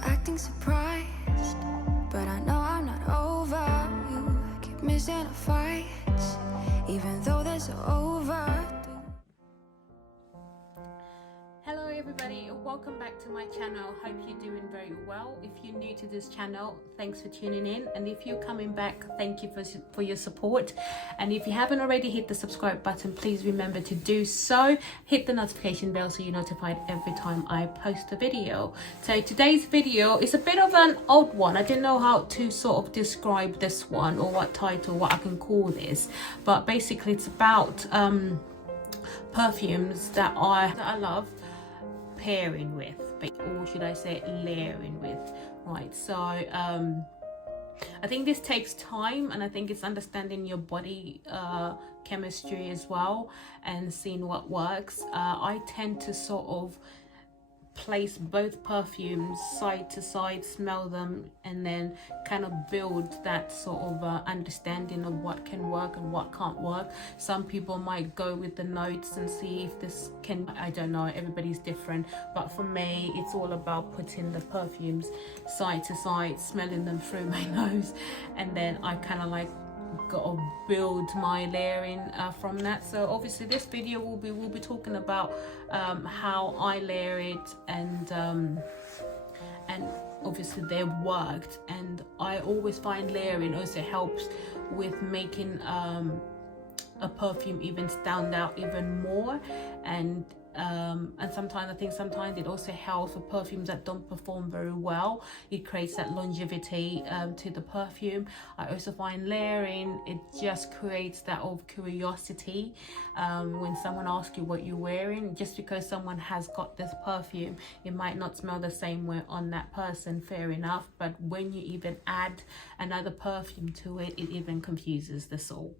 I'm acting surprised, but I know I'm not over. You keep missing the fights, even though they're so overdue. Hello everybody, welcome back to my channel. Hope you're doing very well. If you're new to this channel, thanks for tuning in, and if you're coming back, thank you for your support. And if you haven't already hit the subscribe button, please remember to do so. Hit the notification bell so you're notified every time I post a video. So today's video is a bit of an odd one. I didn't know how to sort of describe this one, or what title, what I can call this, but basically it's about perfumes that I love pairing with, or should I say layering with, right? So I think this takes time, and I think it's understanding your body chemistry as well, and seeing what works. I tend to sort of place both perfumes side to side, smell them, and then kind of build that sort of understanding of what can work and what can't work. Some people might go with the notes and see if this can, I don't know, everybody's different, but for me it's all about putting the perfumes side to side, smelling them through my nose, and then I kind of like gotta build my layering from that. So obviously this video will be talking about how I layer it, and obviously they worked, and I always find layering also helps with making a perfume even stand out even more, and sometimes I think it also helps for perfumes that don't perform very well. It creates that longevity to the perfume. I also find layering, it just creates that of curiosity. When someone asks you what you're wearing, just because someone has got this perfume, it might not smell the same way on that person, fair enough, but when you even add another perfume to it, it even confuses the soul,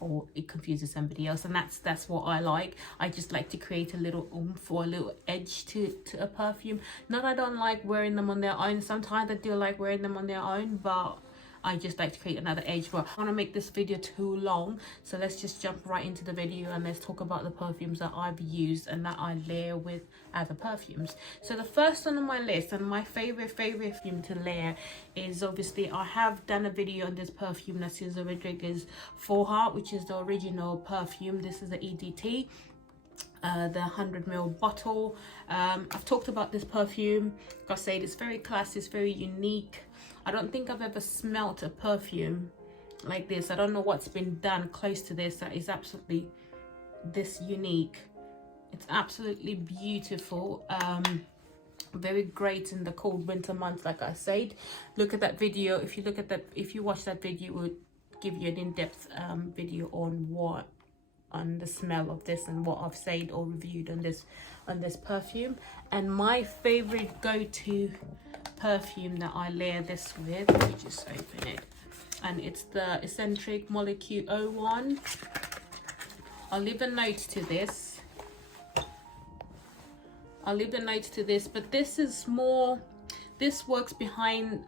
or it confuses somebody else, and that's what I like. I just like to create a little oomph or a little edge to a perfume. Not I don't like wearing them on their own. Sometimes I do like wearing them on their own, but I just like to create another edge. But I want to make this video too long, so let's just jump right into the video and let's talk about the perfumes that I've used and that I layer with other perfumes. So the first one on my list, and my favorite perfume to layer, is obviously, I have done a video on this perfume, Narciso Rodriguez For Heart, which is the original perfume. This is the EDT, the 100ml bottle. I've talked about this perfume. Like I said, it's very classy, it's very unique. I don't think I've ever smelt a perfume like this. I don't know what's been done close to this that is absolutely this unique. It's absolutely beautiful. Very great in the cold winter months, like I said. Look at that video. If you watch that video, it will give you an in-depth video on the smell of this and what I've said or reviewed on this perfume. And my favorite go-to perfume that I layer this with, let me just open it, and it's the Eccentric Molecule 01. I'll leave a note to this. But this is more, this works behind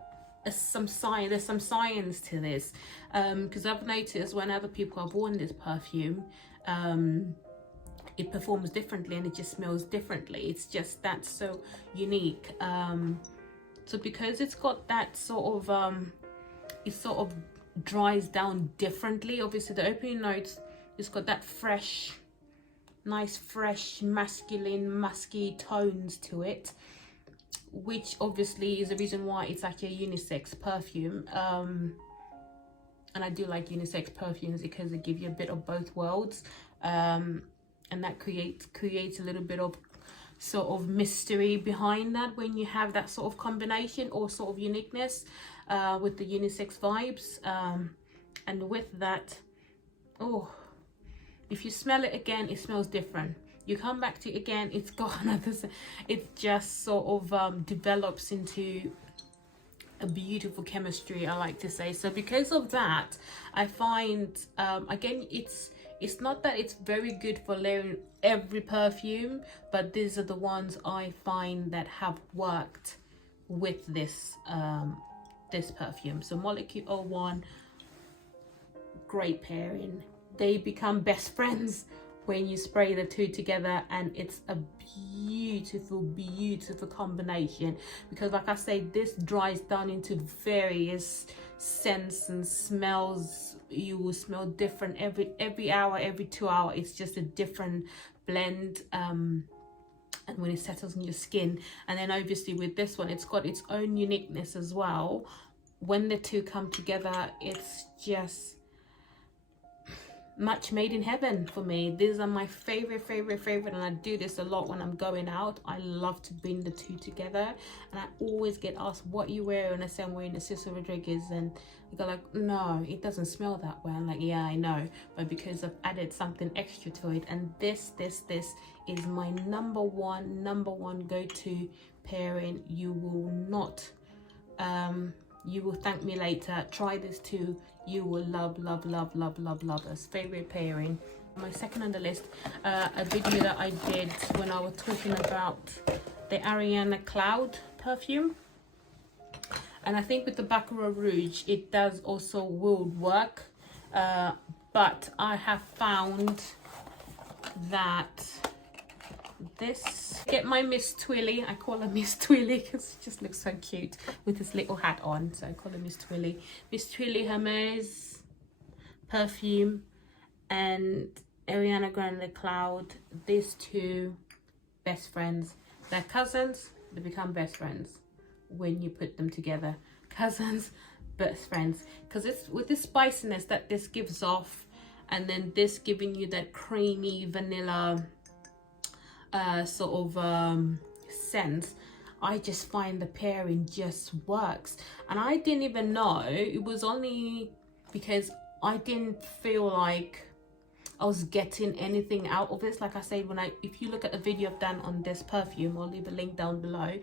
some science. There's some science to this, because I've noticed when other people have worn this perfume, it performs differently and it just smells differently. It's just, that's so unique. So because it's got that sort of it sort of dries down differently. Obviously the opening notes, it's got that fresh, nice fresh masculine musky tones to it, which obviously is the reason why it's actually a unisex perfume. And I do like unisex perfumes because they give you a bit of both worlds, and that creates a little bit of sort of mystery behind that when you have that sort of combination or sort of uniqueness with the unisex vibes. And with that, oh, if you smell it again, it smells different. You come back to it again, it's got another, it just sort of develops into a beautiful chemistry, I like to say. So because of that, I find again, it's not that it's very good for layering every perfume, but these are the ones I find that have worked with this this perfume. So Molecule 01, great pairing. They become best friends when you spray the two together, and it's a beautiful combination, because like I say, this dries down into various scents and smells. You will smell different every hour, every 2 hours. It's just a different blend, and when it settles in your skin. And then obviously with this one, it's got its own uniqueness as well. When the two come together, it's just match made in heaven for me. These are my favorite, and I do this a lot when I'm going out. I love to bring the two together, and I always get asked, what you wear? And I say I'm wearing the Cecil Rodriguez, and they go like, no, it doesn't smell that way. I'm like, yeah, I know, but because I've added something extra to it. And this is my number one go-to pairing. You will not you will thank me later. Try this too. You will love this. Favorite pairing. My second on the list, a video that I did when I was talking about the Ariana Cloud perfume, and I think with the Baccarat Rouge it does also will work, but I have found that this, get my Miss Twilly, I call her Miss Twilly because she just looks so cute with this little hat on, so I call her Miss Twilly. Miss Twilly Hermes perfume and Ariana Grande Cloud. These two best friends. They're cousins, they become best friends when you put them together. Cousins, best friends, because it's with this spiciness that this gives off, and then this giving you that creamy vanilla sort of scent. I just find the pairing just works, and I didn't even know. It was only because I didn't feel like I was getting anything out of this. Like I said, if you look at the video I've done on this perfume, I'll leave a link down below,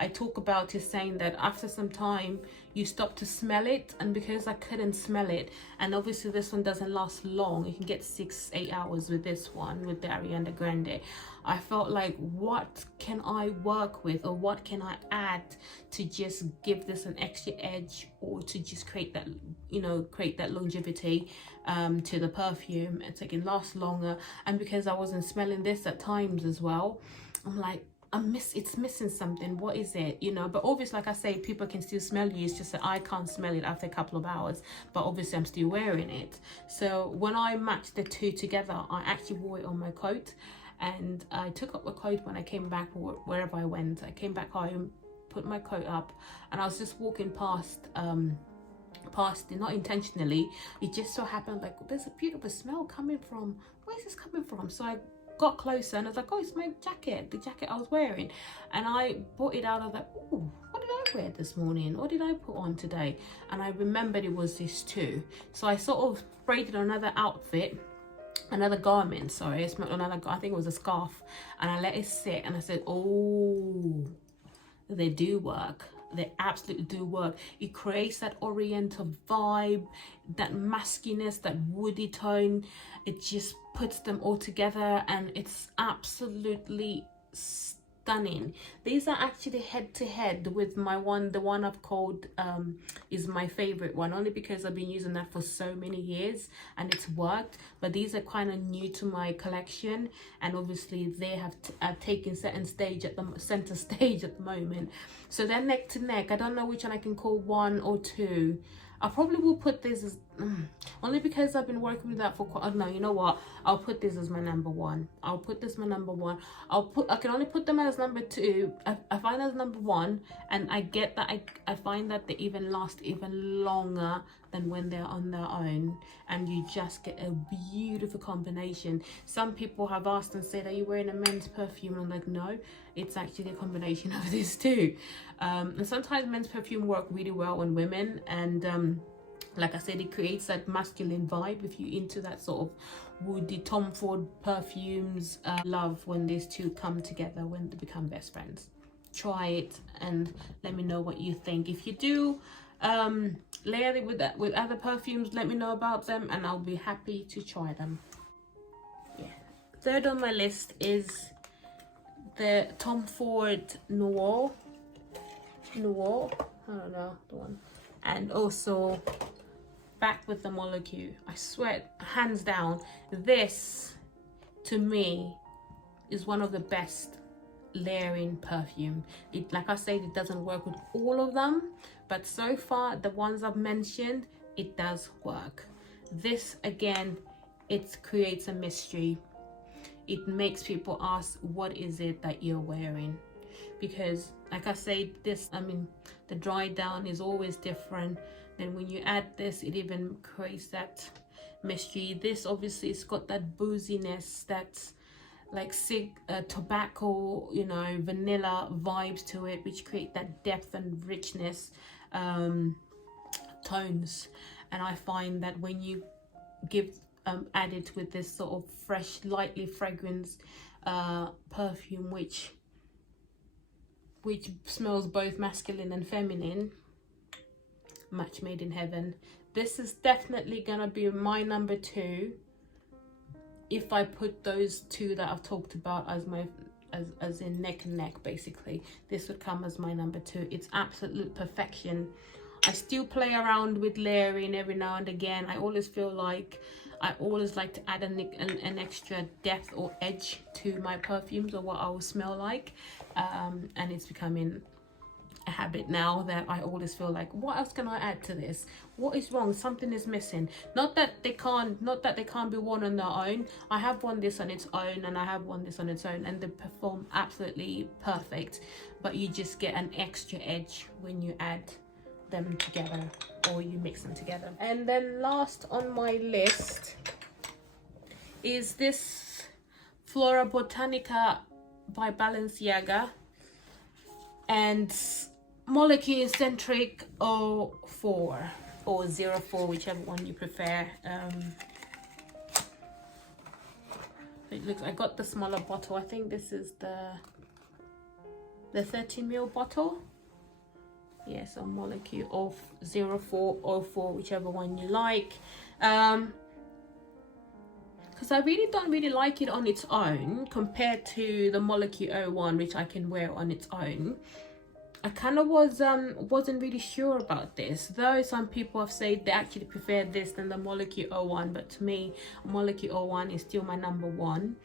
I talk about it, saying that after some time you stop to smell it, and because I couldn't smell it, and obviously this one doesn't last long, you can get 6-8 hours with this one, with the Ariana Grande, I felt like, what can I work with, or what can I add to just give this an extra edge, or to just create that, you know, create that longevity to the perfume, and so it can last longer. And because I wasn't smelling this at times as well, I'm like, it's missing something. What is it, you know? But obviously, like I say, people can still smell you. It's just that I can't smell it after a couple of hours, but obviously I'm still wearing it. So when I matched the two together, I actually wore it on my coat, and I took up the coat when I came back, or wherever I went. I came back home, put my coat up, and I was just walking past it, not intentionally. It just so happened, like, there's a beautiful smell coming from, where's this coming from? So I got closer, and I was like, oh, it's my jacket, the jacket I was wearing. And I brought it out. I was like, oh, what did I wear this morning? What did I put on today? And I remembered it was this too. So I sort of sprayed it on another outfit, another garment, sorry. I smelled another, I think it was a scarf, and I let it sit, and I said, oh, they do work. They absolutely do work. It creates that oriental vibe, that muskiness, that woody tone. It just puts them all together, and it's absolutely stunning. These are actually head to head with the one I've called is my favorite one, only because I've been using that for so many years and it's worked. But these are kind of new to my collection, and obviously they have taken center stage at the moment. So they're neck to neck. I don't know which one I can call one or two. I probably will put this as only because I've been working with that for quite, no, you know what, I'll put this as my number one. I'll put this my number one. I can only put them as number two. I find as number one, and I get that I find that they even last even longer than when they're on their own, and you just get a beautiful combination. Some people have asked and said, are you wearing a men's perfume? I'm like, no, it's actually a combination of these two. And sometimes men's perfume work really well on women, and like I said, it creates that masculine vibe if you're into that sort of woody Tom Ford perfumes. Love when these two come together, when they become best friends. Try it and let me know what you think. If you do layer it with other perfumes, let me know about them, and I'll be happy to try them. Yeah. Third on my list is the Tom Ford Noir. I don't know, the one. And also Back with the Molecule. I swear, hands down, this to me, is one of the best layering perfume. It, like I said, it doesn't work with all of them, but so far the ones I've mentioned, it does work. This again, it creates a mystery. It makes people ask, what is it that you're wearing? Because like I say, this, I mean, the dry down is always different. Then when you add this, it even creates that mystery. This obviously, it's got that booziness, that's like tobacco, you know, vanilla vibes to it, which create that depth and richness, tones. And I find that when you add it with this sort of fresh, lightly fragrance perfume, which smells both masculine and feminine, match made in heaven. This is definitely gonna be my number 2. If I put those two that I've talked about as my as in neck and neck, basically, this would come as my number 2. It's absolute perfection. I still play around with layering every now and again. I always feel like I always like to add an extra depth or edge to my perfumes, or what I will smell like, and it's becoming a habit now that I always feel like, what else can I add to this? What is wrong? Something is missing. Not that they can't be worn on their own. I have worn this on its own, and I have worn this on its own, and they perform absolutely perfect, but you just get an extra edge when you add them together, or you mix them together. And then last on my list is this Flora Botanica by Balenciaga and Molecule Centric 04 or 04, whichever one you prefer. It looks, I got the smaller bottle. I think this is the 30 ml bottle. Yes, yeah, so Molecule of 04, whichever one you like. Because I don't really like it on its own compared to the Molecule 01, which I can wear on its own. I kind of wasn't really sure about this, though some people have said they actually prefer this than the Molecule 01, but to me, Molecule 01 is still my number 1.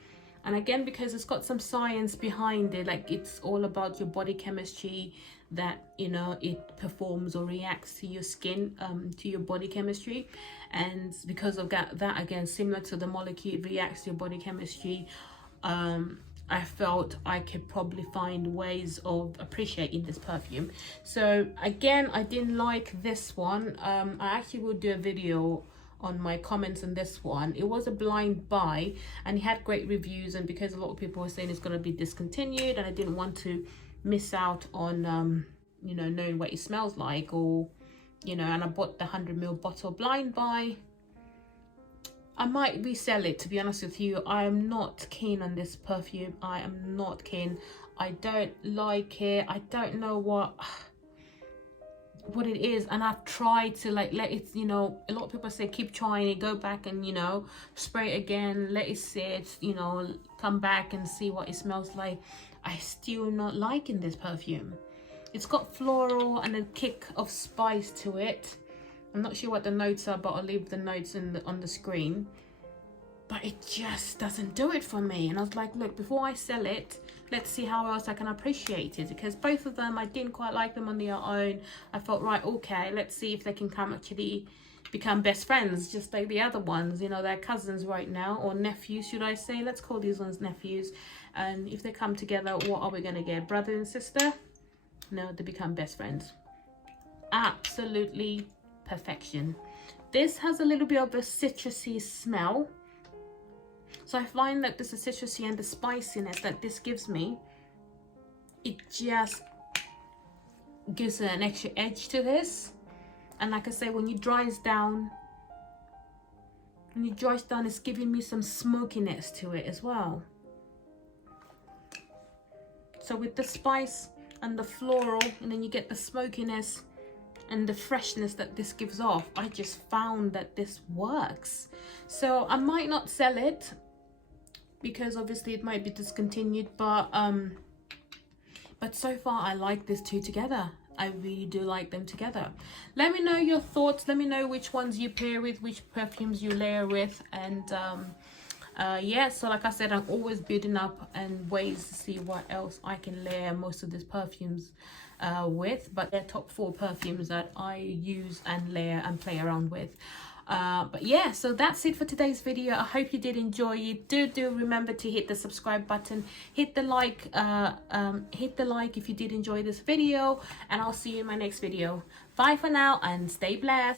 And again, because it's got some science behind it, like it's all about your body chemistry, that, you know, it performs or reacts to your skin, to your body chemistry. And because of that again, similar to the molecule, it reacts to your body chemistry. I felt I could probably find ways of appreciating this perfume. So again, I didn't like this one. I actually will do a video on my comments on this one. It was a blind buy, and it had great reviews, and because a lot of people were saying it's going to be discontinued, and I didn't want to miss out on you know, knowing what it smells like, or, you know, and I bought the 100 ml bottle blind buy. I might resell it, to be honest with you. I am not keen on this perfume. I am not keen. I don't like it. I don't know what it is, and I've tried to like let it, you know, a lot of people say keep trying it, go back and, you know, spray it again, let it sit, you know, come back and see what it smells like. I still not liking this perfume. It's got floral and a kick of spice to it. I'm not sure what the notes are, but I'll leave the notes on the screen. But it just doesn't do it for me. And I was like, look, before I sell it, let's see how else I can appreciate it. Because both of them, I didn't quite like them on their own. I felt, right, okay, let's see if they can actually become best friends, just like the other ones. You know, they're cousins right now, or nephews, should I say. Let's call these ones nephews. And if they come together, what are we going to get? Brother and sister? No, they become best friends. Absolutely perfection. This has a little bit of a citrusy smell. So I find that this is citrusy, and the spiciness that this gives me, it just gives an extra edge to this. And like I say, when it dries down, it's giving me some smokiness to it as well. So with the spice and the floral, and then you get the smokiness and the freshness that this gives off, I just found that this works. So I might not sell it, because obviously it might be discontinued, but so far I like these two together. I really do like them together. Let me know your thoughts. Let me know which ones you pair with, which perfumes you layer with, and Yeah, so like I said, I'm always building up and ways to see what else I can layer most of these perfumes with, but they're top 4 perfumes that I use and layer and play around with. But yeah, so that's it for today's video. I hope you did enjoy it. Do remember to hit the subscribe button, hit the like if you did enjoy this video, and I'll see you in my next video. Bye for now and stay blessed.